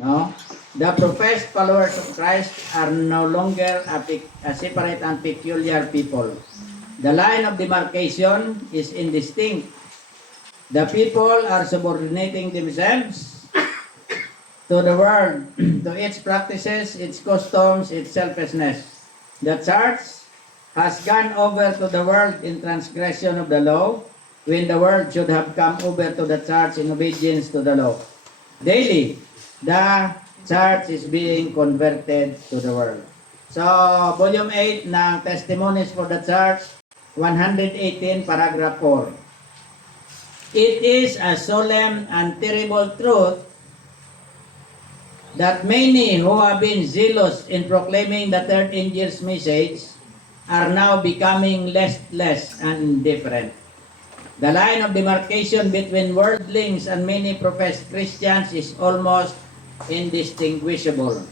No? The professed followers of Christ are no longer a separate and peculiar people. The line of demarcation is indistinct. The people are subordinating themselves to the world, to its practices, its customs, its selfishness. The church has gone over to the world in transgression of the law, when the world should have come over to the church in obedience to the law. Daily, the church is being converted to the world. So, volume 8 ng Testimonies for the Church, 118, paragraph 4. It is a solemn and terrible truth that many who have been zealous in proclaiming the third angel's message are now becoming listless and indifferent. The line of demarcation between worldlings and many professed Christians is almost indistinguishable.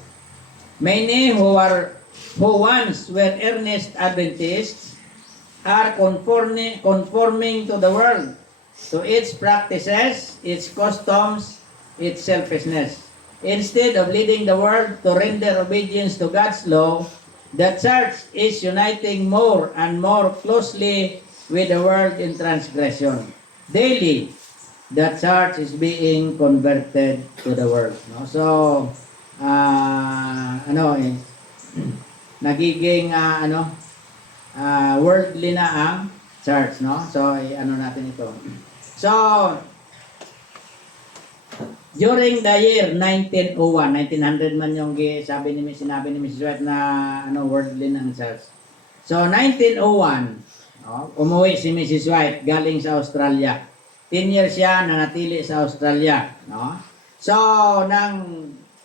Many who once were earnest Adventists are conforming to the world, to its practices, its customs, its selfishness. Instead of leading the world to render obedience to God's law, the church is uniting more and more closely with the world in transgression. Daily, the church is being converted to the world. No? So, nagiging worldly na ang church, no? So, natin ito. So, during the year 1901, 1900 man yung sinabi ni Mrs. White na worldly ng church. So, 1901, umuwi si Mrs. White galing sa Australia. 10 years siya nanatili sa Australia. No? So,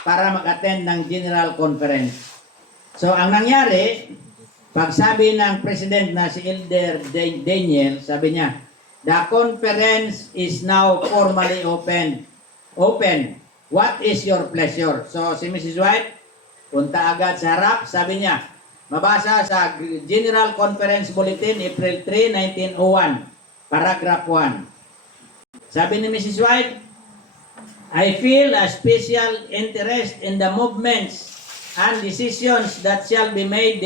para mag-attend ng General Conference. So, ang nangyari, pagsabi ng President na si Elder Daniel, sabi niya, the conference is now formally open. What is your pleasure? So, si Mrs. White, punta agad sa harap, sabi niya, mabasa sa General Conference Bulletin, April 3, 1901, paragraph 1. Sabi ni Mrs. White, I feel a special interest in the movements and decisions that shall be made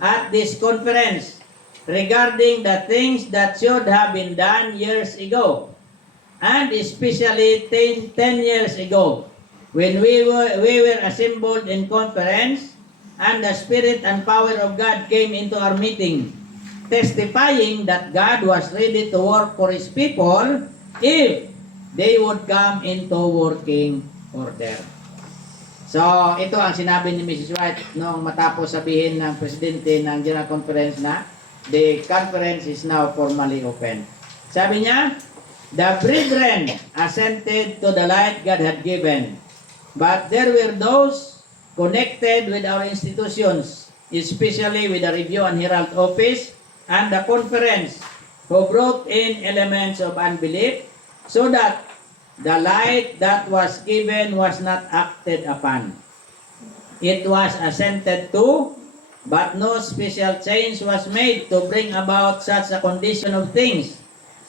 at this conference regarding the things that should have been done years ago, and especially 10 years ago, when we were assembled in conference, and the Spirit and power of God came into our meeting, testifying that God was ready to work for His people if they would come into working order. So, ito ang sinabi ni Mrs. White nung matapos sabihin ng presidente ng General Conference na the conference is now formally open. Sabi niya, the brethren assented to the light God had given, but there were those connected with our institutions, especially with the Review and Herald Office and the conference, who brought in elements of unbelief, so that the light that was given was not acted upon. It was assented to, but no special change was made to bring about such a condition of things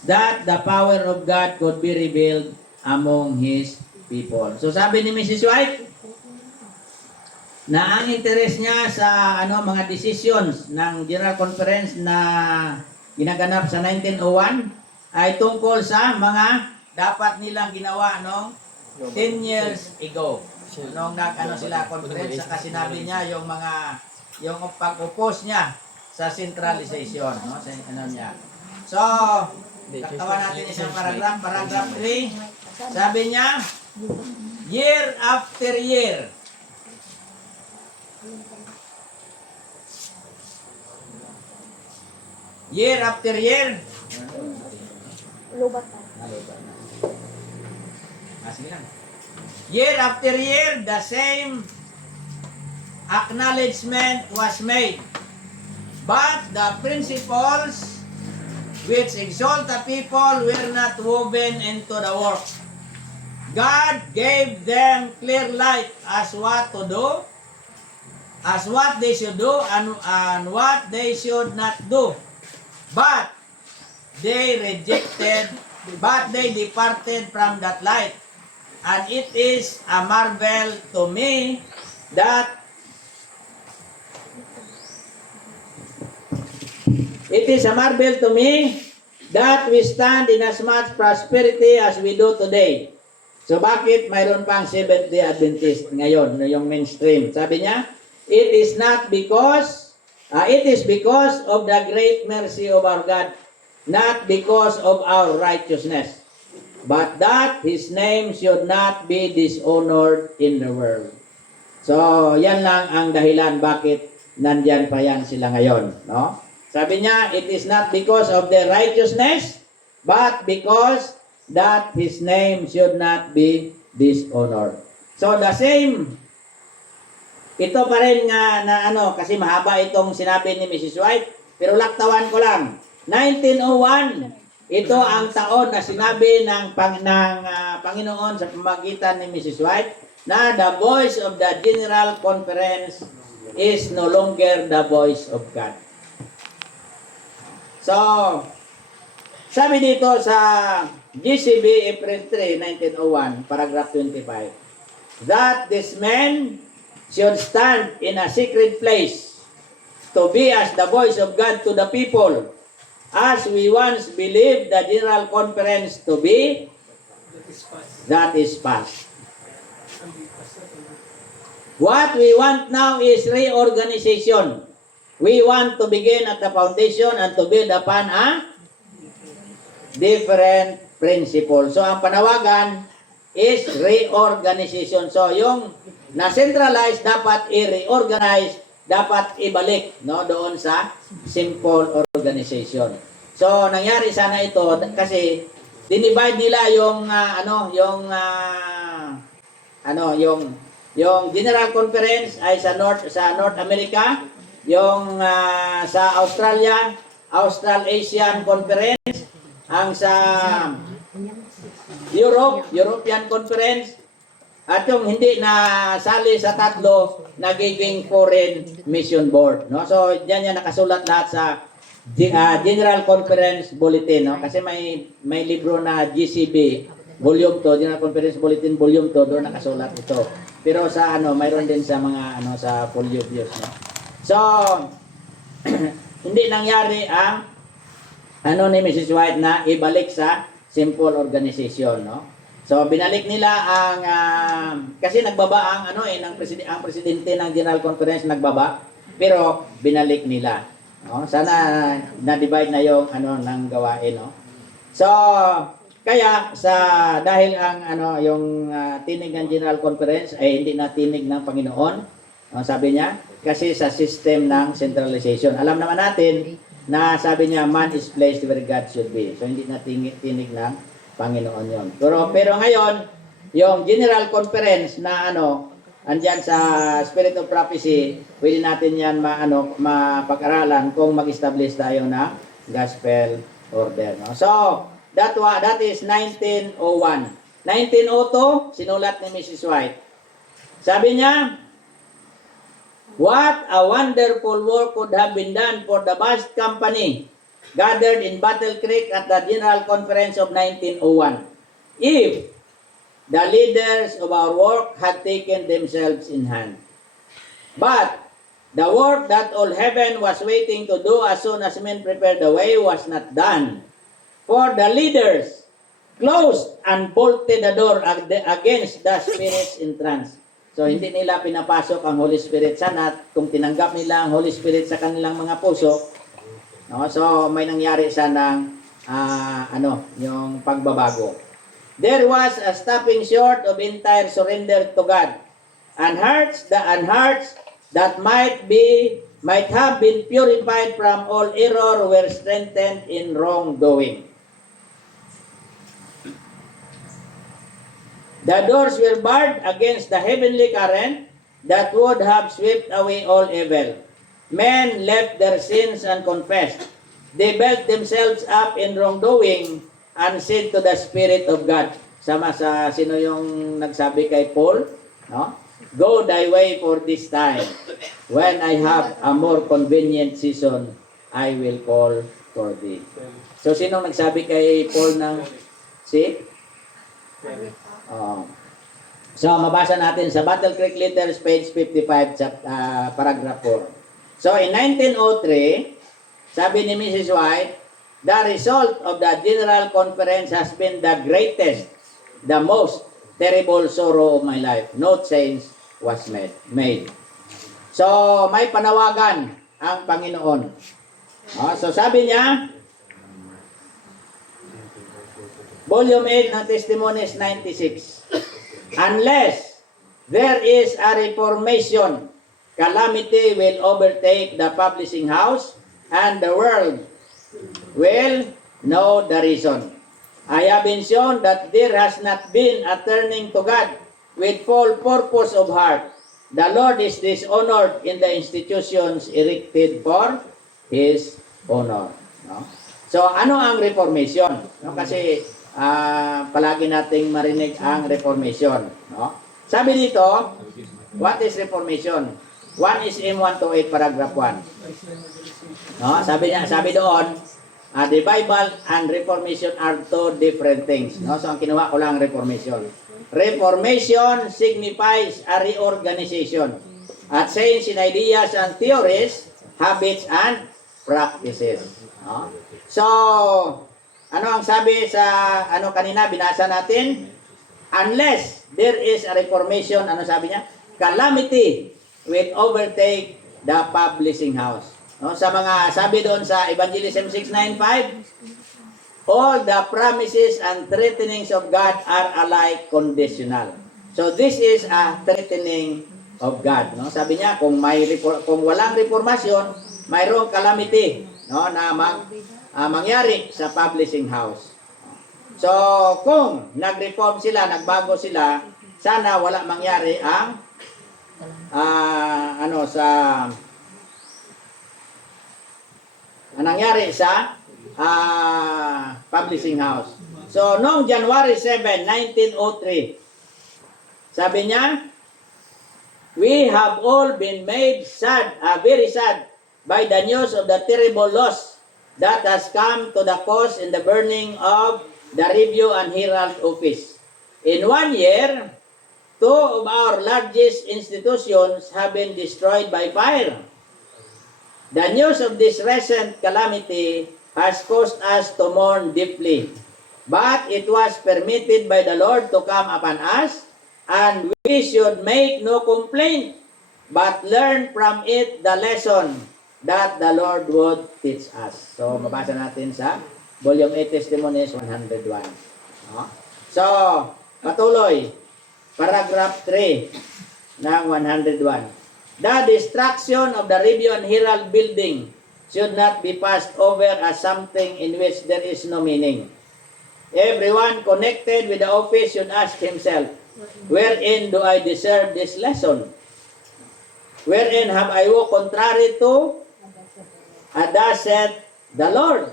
that the power of God could be revealed among His people. So sabi ni Mrs. White, na ang interest niya sa mga decisions ng General Conference na ginaganap sa 1901 ay tungkol sa mga dapat nilang ginawa 10 years ago. Nung sila conference, saka sinabi niya yung pag-oppose niya sa centralization, no? Sa niya. So, katawa natin isang paragraph 3. Sabi niya, year after year, year after year, the same acknowledgement was made, but the principles which exalt the people were not woven into the work. God gave them clear light as what to do, as what they should do, and what they should not do. But they departed from that light and it is a marvel to me that it is a marvel to me that we stand in as much prosperity as we do today. So bakit mayroon pang Seventh-day Adventist ngayon, yung mainstream? Sabi niya, it is because of the great mercy of our God, not because of our righteousness, but that His name should not be dishonored in the world. So, yan lang ang dahilan bakit nandyan pa yan sila ngayon. No? Sabi niya, it is not because of their righteousness, but because that His name should not be dishonored. So, the same, ito pa rin nga na kasi mahaba itong sinabi ni Mrs. White, pero laktawan ko lang. 1901, ito ang taon na sinabi ng Panginoon sa pamagitan ni Mrs. White na the voice of the General Conference is no longer the voice of God. So, sabi dito sa GCB April 3, 1901, paragraph 25, that this man should stand in a secret place to be as the voice of God to the people, as we once believed the General Conference to be, that is past. What we want now is reorganization. We want to begin at the foundation and to build upon a different principle. So, ang panawagan is reorganization. So, yung na-centralize dapat i-reorganize, dapat ibalik doon sa simple organization. So, nangyari sana ito kasi dinivide nila yung yung General Conference ay sa North America, yung sa Australia, Australasian Conference, ang sa European Conference, at yung hindi na sali sa tatlo, nagiging Foreign Mission Board. No? So, yan nakasulat lahat sa General Conference Bulletin. No? Kasi may libro na GCB, Volume 2, General Conference Bulletin, Volume 2, doon nakasulat ito. Pero sa mayroon din sa mga sa folio views. No? So, hindi nangyari ang ni Mrs. White na ibalik sa simple organization, no? So, binalik nila ang kasi nagbaba ang ang presidente ng General Conference nagbaba, pero binalik nila, no? Sana na-divide na yung ng gawain, no? So, kaya dahil ang yung tinig ng General Conference ay hindi na tinig ng Panginoon, sabi niya, kasi sa system ng centralization. Alam naman natin na sabi niya, man is placed where God should be. So, hindi na tinig ng Panginoon yon. Pero ngayon, yung General Conference na andyan sa Spirit of Prophecy, pwede natin yan mapag-aralan kung mag-establish tayo ng gospel order. No? So, that is 1901. 1902, sinulat ni Mrs. White. Sabi niya, what a wonderful work could have been done for the vast company gathered in Battle Creek at the General Conference of 1901 if the leaders of our work had taken themselves in hand. But the work that all heaven was waiting to do as soon as men prepared the way was not done. For the leaders closed and bolted the door against the Spirit's entrance. So, hindi nila pinapasok ang Holy Spirit. Sana kung tinanggap nila ang Holy Spirit sa kanilang mga puso, no? So, may nangyari sanang yung pagbabago. There was a stopping short of entire surrender to God. And hearts that might have been purified from all error were strengthened in wrongdoing. The doors were barred against the heavenly current that would have swept away all evil. Men left their sins and confessed. They built themselves up in wrongdoing and said to the Spirit of God. Sama sa sino yung nagsabi kay Paul? No? Go thy way for this time. When I have a more convenient season, I will call for thee. So, sino nagsabi kay Paul ng si? So, mabasa natin sa Battle Creek Letters, page 55, paragraph 4. So, in 1903, sabi ni Mrs. White, the result of the General Conference has been the greatest, the most terrible sorrow of my life. No change was made. So, may panawagan ang Panginoon. So, sabi niya, Volume 8 ng Testimonies 96. Unless there is a reformation, calamity will overtake the publishing house and the world will know the reason. I have been shown that there has not been a turning to God with full purpose of heart. The Lord is dishonored in the institutions erected for His honor. No? So, ano ang reformation? No? Kasi, palagi nating marinig ang reformation. No? Sabi dito, what is reformation? 1 is M128 paragraph 1. No? Sabi doon, the Bible and reformation are two different things. No? So, ang kinuha ko lang reformation. Reformation signifies a reorganization, a change in ideas and theories, habits and practices. No? So, ano ang sabi sa kanina binasa natin? Unless there is a reformation, ano sabi niya? Calamity will overtake the publishing house. No, sa mga sabi doon sa Evangelism 6:9-5, all the promises and threatenings of God are alike conditional. So this is a threatening of God. No, sabi niya kung walang reformasyon, mayroong calamity, no, na mangyari sa publishing house. So, kung nag-reform sila, nagbago sila, sana wala mangyari ang nangyari sa publishing house. So, noong January 7, 1903, sabi niya, we have all been made sad, very sad, by the news of the terrible loss that has come to the cause in the burning of the Review and Herald office. In 1 year, 2 of our largest institutions have been destroyed by fire. The news of this recent calamity has caused us to mourn deeply, but it was permitted by the Lord to come upon us, and we should make no complaint, but learn from it the lesson that the Lord would teach us. So, mabasa natin sa Volume 8 Testimonies 101. No? So, patuloy. Paragraph 3 ng 101. The destruction of the Review and Herald building should not be passed over as something in which there is no meaning. Everyone connected with the office should ask himself, wherein do I deserve this lesson? Wherein have I walked contrary to? And thus said the Lord,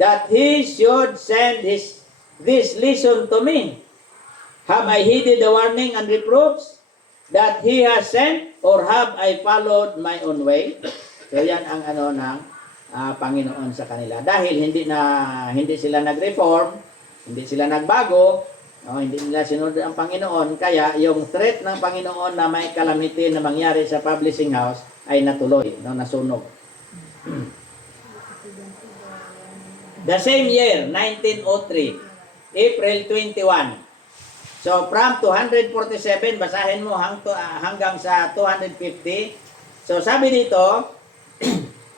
that He should send this lesson to me. Have I heeded the warning and reproofs that He has sent, or have I followed my own way? So yan ang ng Panginoon sa kanila. Dahil hindi sila nag-reform, hindi sila nagbago, hindi nila sinunod ang Panginoon, kaya yung threat ng Panginoon na may calamity na mangyari sa publishing house ay natuloy, nasunog. The same year, 1903, April 21. So, from 247, basahin mo hanggang sa 250. So, sabi dito,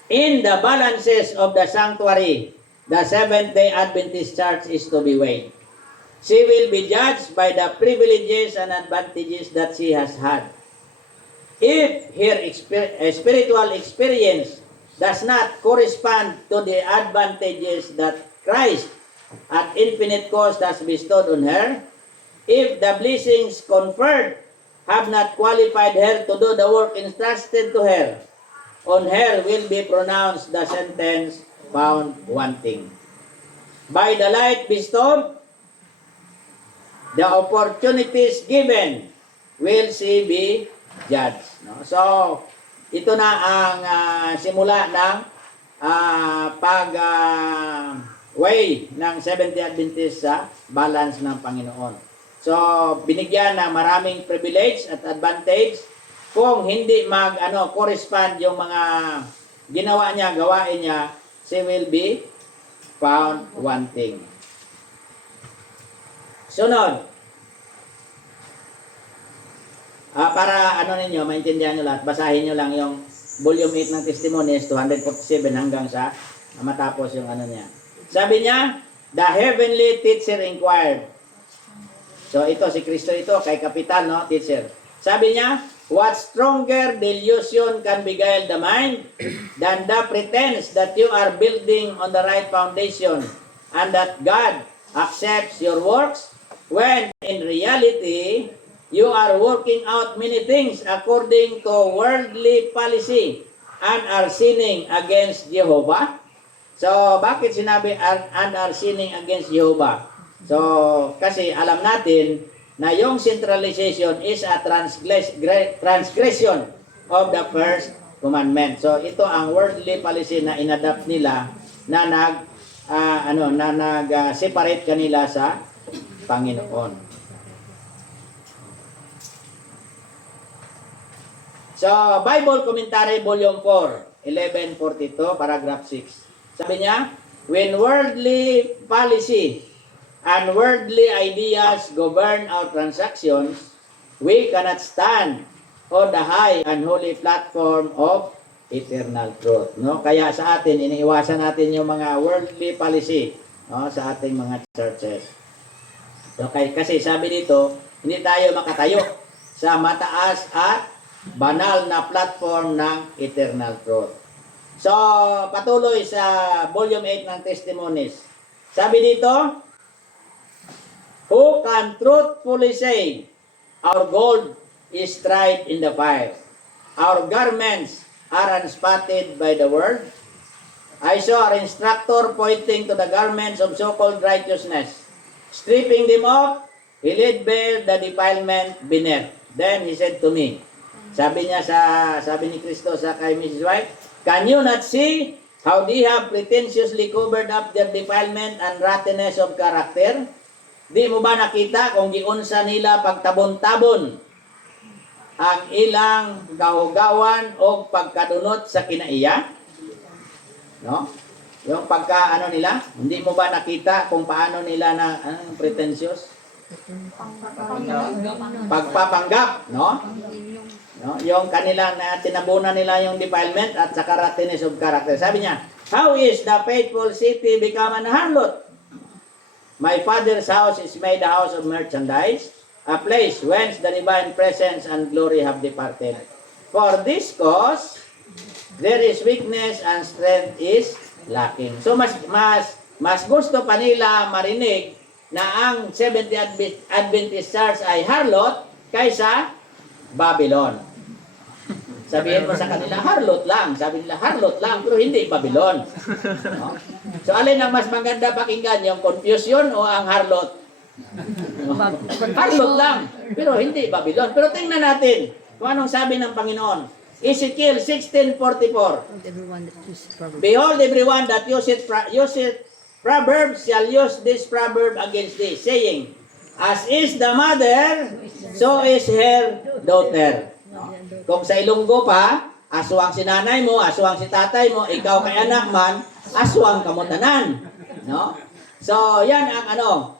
in the balances of the sanctuary, the Seventh-day Adventist Church is to be weighed. She will be judged by the privileges and advantages that she has had. If her spiritual experience does not correspond to the advantages that Christ at infinite cost has bestowed on her, if the blessings conferred have not qualified her to do the work entrusted to her, on her will be pronounced the sentence found wanting. By the light bestowed, the opportunities given, will she be judged. No? So, ito na ang simula ng way ng Seventh-day Adventist sa balance ng Panginoon. So, binigyan ng maraming privilege at advantage kung hindi correspond yung mga ginawa niya, gawain niya, she will be found wanting. Sunod. Para ninyo, maintindihan nyo lahat, basahin nyo lang yung volume 8 ng Testimonies, 247 hanggang sa matapos yung niya. Sabi niya, the heavenly teacher inquired. So ito, si Kristo ito, kay Kapitan, no, teacher. Sabi niya, what stronger delusion can beguile the mind than the pretense that you are building on the right foundation and that God accepts your works when in reality, you are working out many things according to worldly policy and are sinning against Jehovah. So, bakit sinabi and are sinning against Jehovah? So, kasi alam natin na yung centralization is a transgression of the first commandment. So, ito ang worldly policy na inadapt nila na nag-separate kanila sa Panginoon. So, Bible Commentary, Volume 4, 1142, paragraph 6. Sabi niya, when worldly policy and worldly ideas govern our transactions, we cannot stand on the high and holy platform of eternal truth. No? Kaya sa atin, iniiwasan natin yung mga worldly policy, no, sa ating mga churches. So, kasi sabi dito, hindi tayo makatayo sa mataas at banal na platform ng eternal truth. So, patuloy sa volume 8 ng Testimonies. Sabi dito, who can truthfully say, our gold is tried in the fire. Our garments are unspotted by the world. I saw our instructor pointing to the garments of so-called righteousness. Stripping them off, he laid bare the defilement beneath. Then he said to me, sabi ni Kristo sa kay Mrs. White, can you not see how they have pretentiously covered up their defilement and rottenness of character? Di mo ba nakita kung giunsa nila pagtabon-tabon ang ilang gahugawan o pagkadunot sa kinaiya? No? Yung nila, hindi mo ba nakita kung paano nila na pretentious? Pagpapanggap, no? No, yung kanilang tinabunan nila yung defilement at saka rottenness of character. Sabi niya, how is the faithful city become an harlot? My Father's house is made a house of merchandise, a place whence the divine presence and glory have departed. For this cause, there is weakness and strength is lacking. So mas gusto pa nila marinig na ang Seventh-day Adventist Church ay harlot kaysa Babylon. Sabihin mo sa kanila, harlot lang. Sabi nila, harlot lang, pero hindi Babylon. No? So, alin ang mas maganda pakinggan, yung confusion o ang harlot? No? Harlot lang, pero hindi Babylon. Pero tingnan natin kung anong sabi ng Panginoon. Ezekiel 16:44. Behold, everyone that useth proverbs shall use this proverb against thee, saying, as is the mother, so is her daughter. No? Kung sa Ilonggo pa, aswang si nanay mo, aswang si tatay mo, ikaw kay anak man, aswang kamotanan. No? So, yan ang no?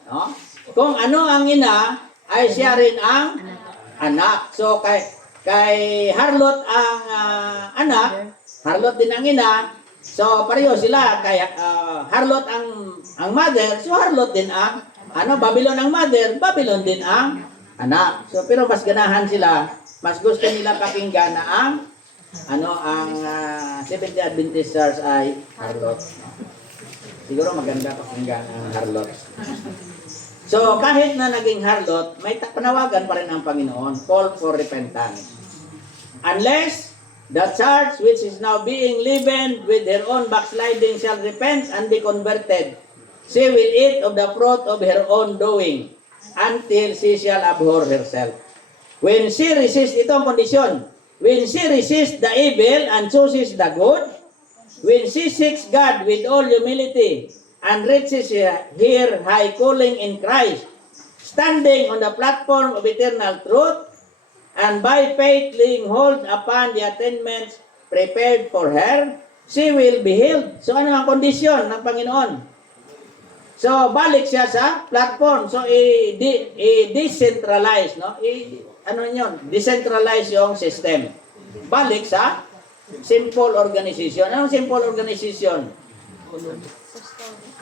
Kung ano ang ina, ay siya rin ang anak. So, kay harlot ang anak, harlot din ang ina, so pareho sila. Kay harlot ang mother, so harlot din ang Babylon ang mother, Babylon din ang anak. So, pero mas ganahan sila, mas gusto nila pakinggan na ang Seventh-day Adventist Church ay harlot. Siguro maganda pakinggan ang harlot. So, kahit na naging harlot, may panawagan pa rin ang Panginoon, call for repentance. Unless the church which is now being leavened with her own backsliding shall repent and be converted, she will eat of the fruit of her own doing until she shall abhor herself. When she resists, ito ang kondisyon. When she resists the evil and chooses the good, when she seeks God with all humility and reaches her high calling in Christ, standing on the platform of eternal truth, and by faith laying hold upon the attainments prepared for her, she will be healed. So ano ang kondisyon ng Panginoon? So balik siya sa platform. So i-decentralize, no? Ano yun? Decentralize yung system. Balik sa simple organization. Anong simple organization?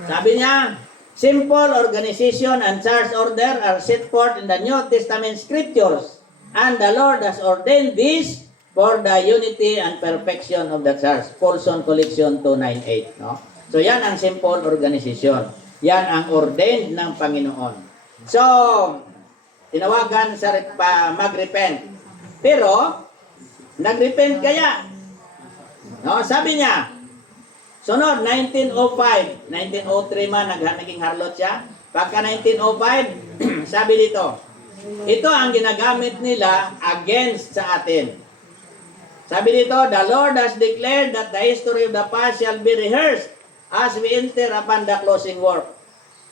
Sabi niya, simple organization and church order are set forth in the New Testament scriptures, and the Lord has ordained this for the unity and perfection of the church. Paulson Collection 298. No? So yan ang simple organization. Yan ang ordained ng Panginoon. So, tinawagan sa mag-repent. Pero, nag-repent kaya? No, sabi niya, sunod, 1905, 1903 man, naging harlot siya. Pagka 1905, sabi dito, ito ang ginagamit nila against sa atin. Sabi dito, the Lord has declared that the history of the past shall be rehearsed as we enter upon the closing work.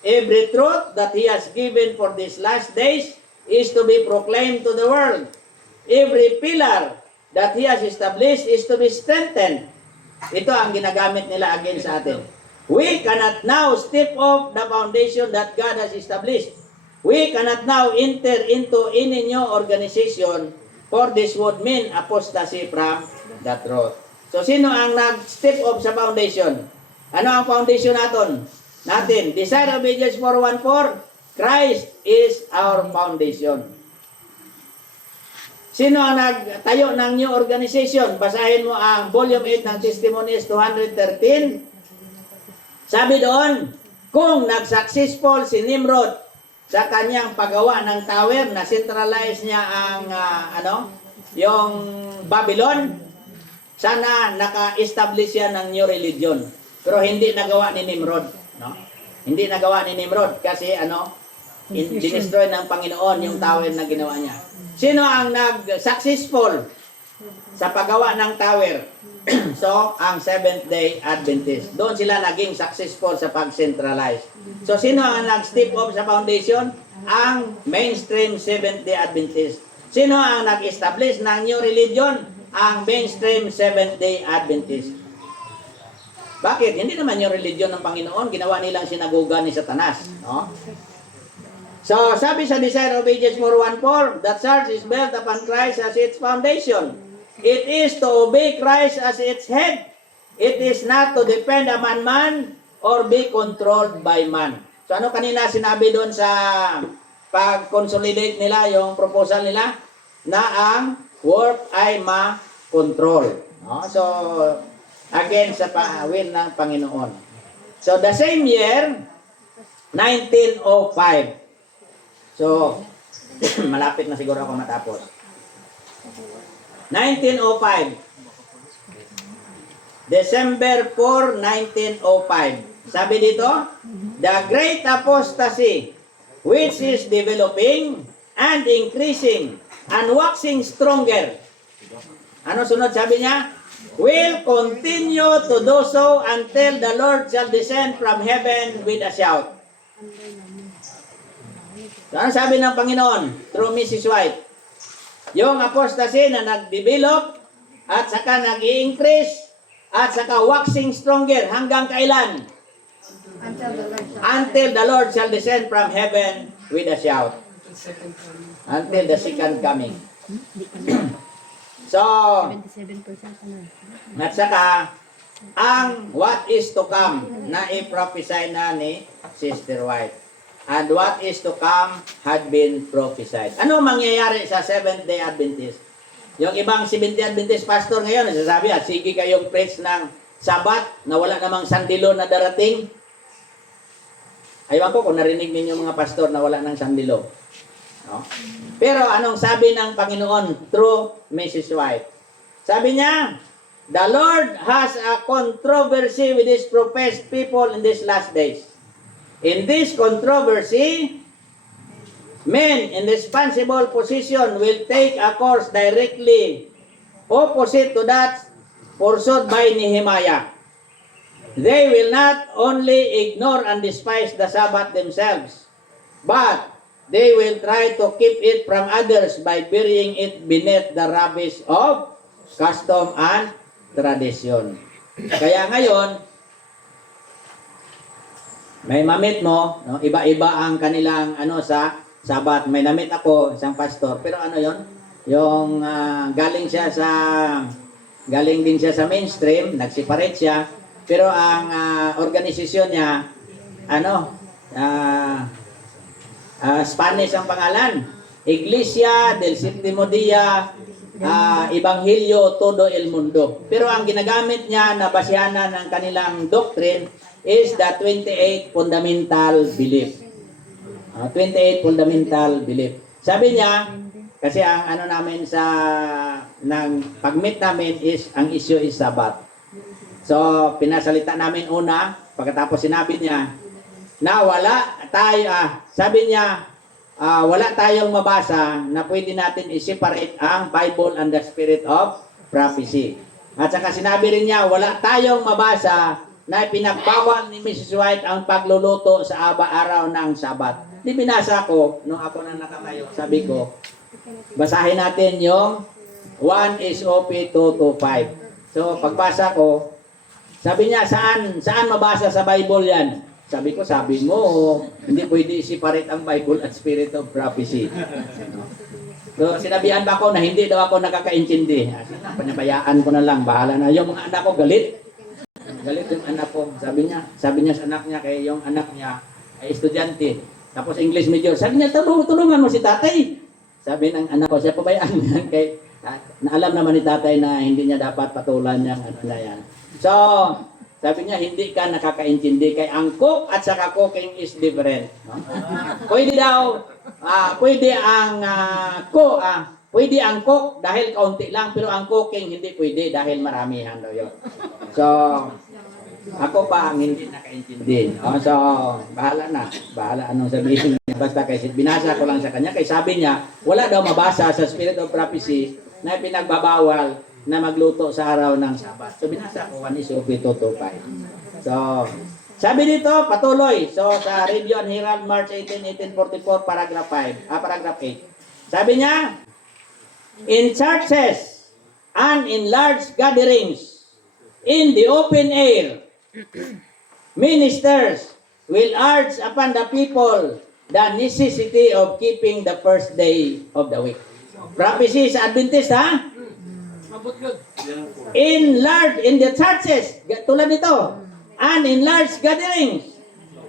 Every truth that He has given for these last days is to be proclaimed to the world. Every pillar that He has established is to be strengthened. Ito ang ginagamit nila against sa atin. We cannot now step off the foundation that God has established. We cannot now enter into any new organization, for this would mean apostasy from the truth. So, sino ang nag-step off sa foundation? Ano ang foundation natin? Desire Obedience 414, Christ is our foundation. Sino ang nagtayo ng new organization? Basahin mo ang volume 8 ng Testimonies 213. Sabi doon, kung nag-successful si Nimrod sa kanyang paggawa ng tower na centralize niya ang yung Babylon, sana naka-establish yan ng new religion. Pero hindi nagawa ni Nimrod, no? Hindi nagawa ni Nimrod kasi dinestroy ng Panginoon yung tower na ginawa niya. Sino ang nag-successful sa paggawa ng tower? So, ang Seventh-day Adventist. Doon sila naging successful sa pag-centralize. So, sino ang nag-step off sa foundation? Ang mainstream Seventh-day Adventist. Sino ang nag-establish ng new religion? Ang mainstream Seventh-day Adventist. Bakit? Hindi naman yung religion ng Panginoon. Ginawa nilang sinagoga ni Satanas. No? So, sabi sa Desire Obedience 414, the church is built upon Christ as its foundation. It is to obey Christ as its head. It is not to depend upon man or be controlled by man. So, ano kanina sinabi doon sa pag-consolidate nila, yung proposal nila, na ang work ay ma-control. No? So, again, sa will ng Panginoon. So, the same year, 1905. So, malapit na siguro ako matapos. 1905. December 4, 1905. Sabi dito, the great apostasy which is developing and increasing and waxing stronger. Ano sunod sabi niya? Will continue to do so until the Lord shall descend from heaven with a shout. So, ano sabi ng Panginoon through Mrs. White? Yung apostasy na nag-develop at saka nag-i-increase at saka waxing stronger hanggang kailan? Until the Lord shall descend from heaven with a shout. Until the second coming. So, at saka, ang what is to come na i-prophesy na ni Sister White. And what is to come had been prophesied. Ano mangyayari sa Seventh-day Adventist? Yung ibang Seventh-day Adventist pastor ngayon, nasasabi, sige kayong preach ng Sabat na wala namang sandilo na darating. Aywan ko kung narinig ninyo mga pastor na wala ng sandilo. No? Pero anong sabi ng Panginoon through Mrs. White? Sabi niya, the Lord has a controversy with His professed people in these last days. In this controversy, men in responsible position will take a course directly opposite to that pursued by Nehemiah. They will not only ignore and despise the Sabbath themselves, but they will try to keep it from others by burying it beneath the rubbish of custom and tradition. Kaya ngayon, may mamit mo, no? Iba-iba ang kanilang sa Sabat. May namit ako, isang pastor, pero ano 'yon? Yung galing din siya sa mainstream, nagseparate siya, pero ang organisasyon niya Spanish ang pangalan. Iglesia del Sétimo Día Evangelio Todo el Mundo. Pero ang ginagamit niya na basyanan ng kanilang doctrine is the 28 fundamental belief. 28 fundamental belief. Sabi niya, kasi ang namin pag-meet namin is, ang issue is Sabat. So, pinasalita namin una, pagkatapos sinabi niya, na sabi niya, wala tayong mabasa na pwede natin i-separate ang Bible and the Spirit of Prophecy. At saka sinabi rin niya, wala tayong mabasa na pinagbawal ni Mrs. White ang pagluluto sa araw ng Sabat. Di binasa ko, nung ako na nakatayo, sabi ko, basahin natin yung 1 SOP 225. So, pagbasa ko, sabi niya, saan mabasa sa Bible yan? Sabi mo, hindi pwede i-separate ang Bible at Spirit of Prophecy. So, sinabihan ba ko na hindi daw ako nakakaintindi? Panabayaan ko na lang, bahala na. Yung mga anak ko galit. Galit yung anak ko. Sabi niya sa anak niya, kaya yung anak niya ay estudyante. Tapos English major. Sabi niya, tulungan mo si tatay. Sabi ng anak ko, siya pabayaan niya. Na alam naman ni tatay na hindi niya dapat patulan niya. Yan. So, sabi niya, hindi ka nakakaintindi. Kaya ang cook at saka cooking is different. No? Pwede daw, pwede ang cook dahil kaunti lang, pero ang cooking hindi pwede dahil maramihan daw yun. So, ako pa ang hindi nakaintindi. So, bahala anong sabihin niya. Basta kasi binasa ko lang sa kanya. Kaya sabi niya, wala daw mabasa sa Spirit of Prophecy na pinagbabawal na magluto sa araw ng Sabat. So, binasa ko 1 SOP 225. So, sabi dito, patuloy. So, sa Review and Herald, March 18, 1844, paragraph 8. Sabi niya, in churches and in large gatherings, in the open air, ministers will urge upon the people the necessity of keeping the first day of the week. Prophecy sa Adventist, ha? In the churches, tulad nito, and in large gatherings,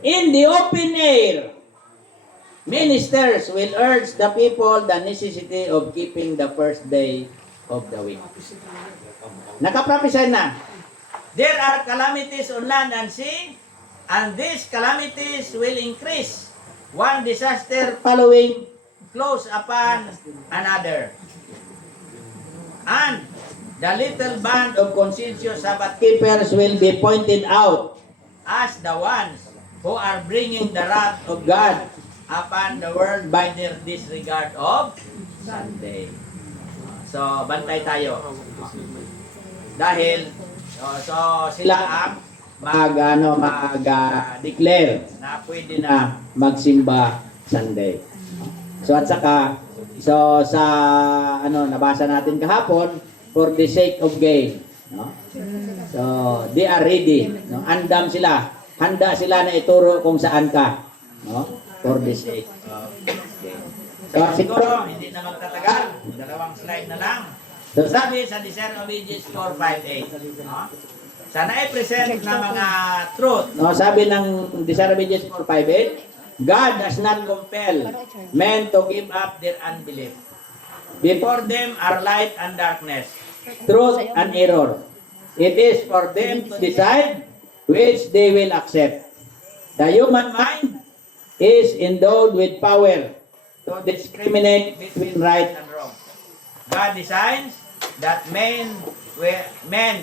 in the open air, ministers will urge the people the necessity of keeping the first day of the week. Nakaprophesy na. There are calamities on land and sea, and these calamities will increase, one disaster following close upon another. And the little band of conscientious Sabbath keepers will be pointed out as the ones who are bringing the wrath of God upon the world by their disregard of Sunday. So, bantay tayo. Dahil, so sila ang mag-declare na pwede na magsimba Sunday. So, at saka, sa nabasa natin kahapon, for the sake of gain. No? So, they are ready. No? Andam sila. Handa sila na ituro kung saan ka. No? For the sake of gain. So, siguro, hindi na magtatagal. 2 slide na lang. So, sabi sa Discern of Ages 458. No? Sana i-present na mga truth. No? Sabi ng Discern of Ages 458, God does not compel men to give up their unbelief. Before them are light and darkness, truth and error. It is for them to decide which they will accept. The human mind is endowed with power to discriminate between right and wrong. God designs that men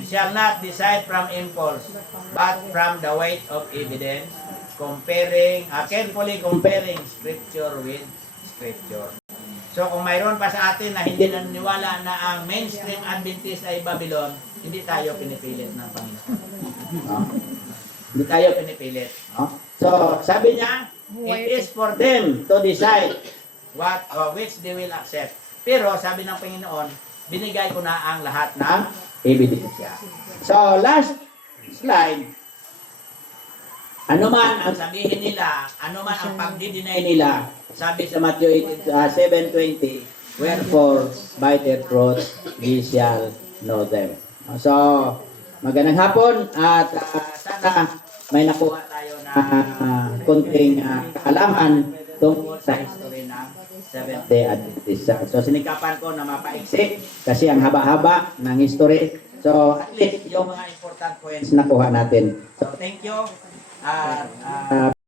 shall not decide from impulse, but from the weight of evidence, carefully comparing Scripture with Scripture. So kung mayroon pa sa atin na hindi naniniwala na ang mainstream Adventist ay Babylon, hindi tayo pinipilit ng Panginoon. Hindi tayo pinipilit. So sabi niya, It is for them to decide what which they will accept. Pero sabi ng Panginoon, binigay ko na ang lahat ng ebidensya. So, last slide. Ano man ang sabihin nila, ano man ang pagdi-deny nila, sabi sa Matthew 7:20, wherefore by their fruit ye shall know them. So, magandang hapon at sana may nakuha tayo na konting kaalaman tungkol sa history ng Seventh-day Adventist Church. So, sinikapan ko na mapaiksi kasi ang haba-haba ng history. So, at least yung mga important points nakuha natin. So, thank you.